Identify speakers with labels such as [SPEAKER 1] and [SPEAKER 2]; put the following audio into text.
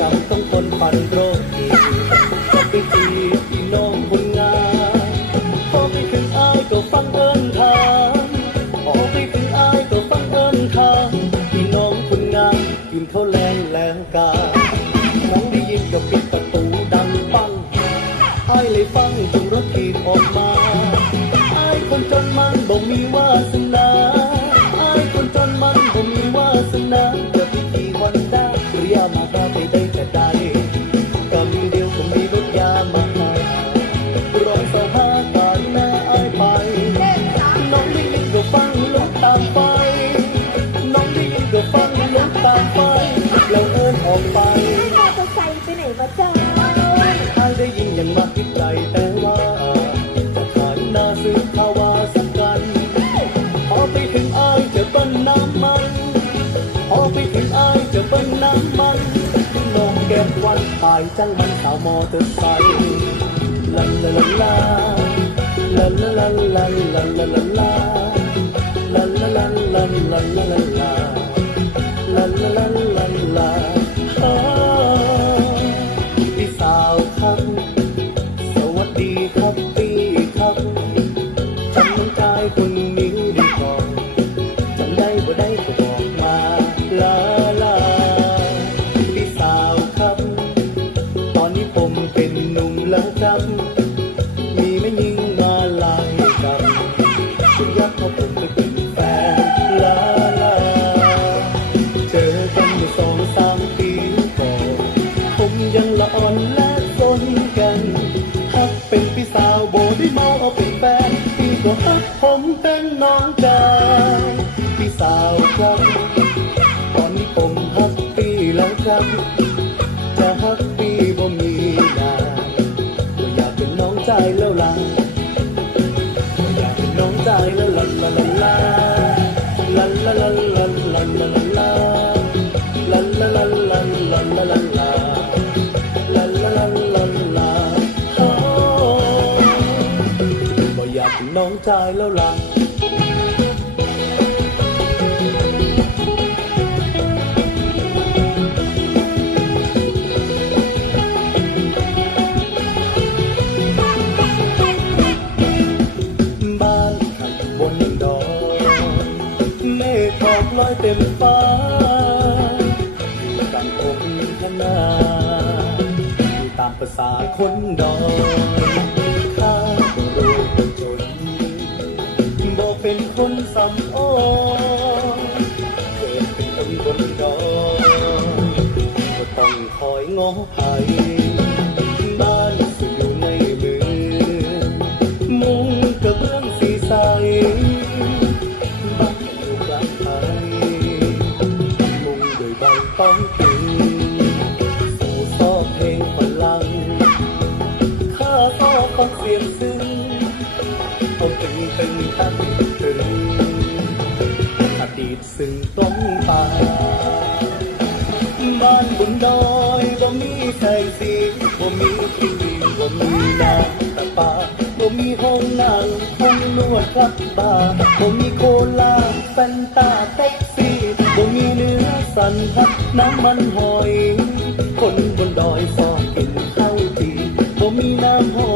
[SPEAKER 1] จำต้องคนฟันโรคดีจะไปตีพี่น้องคนงานพอไปถึงอ้ายก็ฟังเดินทางพอไปถึงอ้ายก็ฟังเดินทางพี่น้องคนงานกินข้าวแรงแรงกา แต่ว่าสถานะซื้อภาวาสักกัน พอไปถึงอายจะปั้นน้ำมัน พอไปถึงอายจะปั้นน้ำมันน้องแก้มวันตายจังมันสาวมอเตอร์ไซค์ลาลลาลาลลาลลาลาลาลาลาลาลาลาลาลาลาลาลาลาลา ล้วครับมีไม่ยิงมาไล่กันคุณยักเขาผมไปเป็นแฟนลาลา เจอกันเมื่อสองสามปีก่อนผมยังละอ่อนและสนกันฮักเป็นพี่สาวโบได้มาเอาเป็นแฟนพี่ก็ฮักผมเป็นน้องชายพี่สาวครับตอนนี้ผมฮักพี่แล้วครับ น้องชายแล้วล่ะ กลางองค์พนาอยู่ตามภาษาคนดอยข้าก็รู้คนจนบอกเป็นคนสำออยเกิดเป็นคนบนดอยก็ต้องคอยง้อภัย กของเสียงซึ้งเอาตึงตึงตั้งตึงอดีตซึ่งต้องไปบ้านบนดอยบ่มีแสงสีบ่มีทีวีบ่มีน้ำตาปาบ่มีห้องนั่งห้องนวดครับบาร์บ่มีโคลาแฟนตาแท็กซี่บ่มีเนื้อสันทัดน้ำมันหอย คนบนดอยซอกกินข้าวจีบ่มีน้ำหอม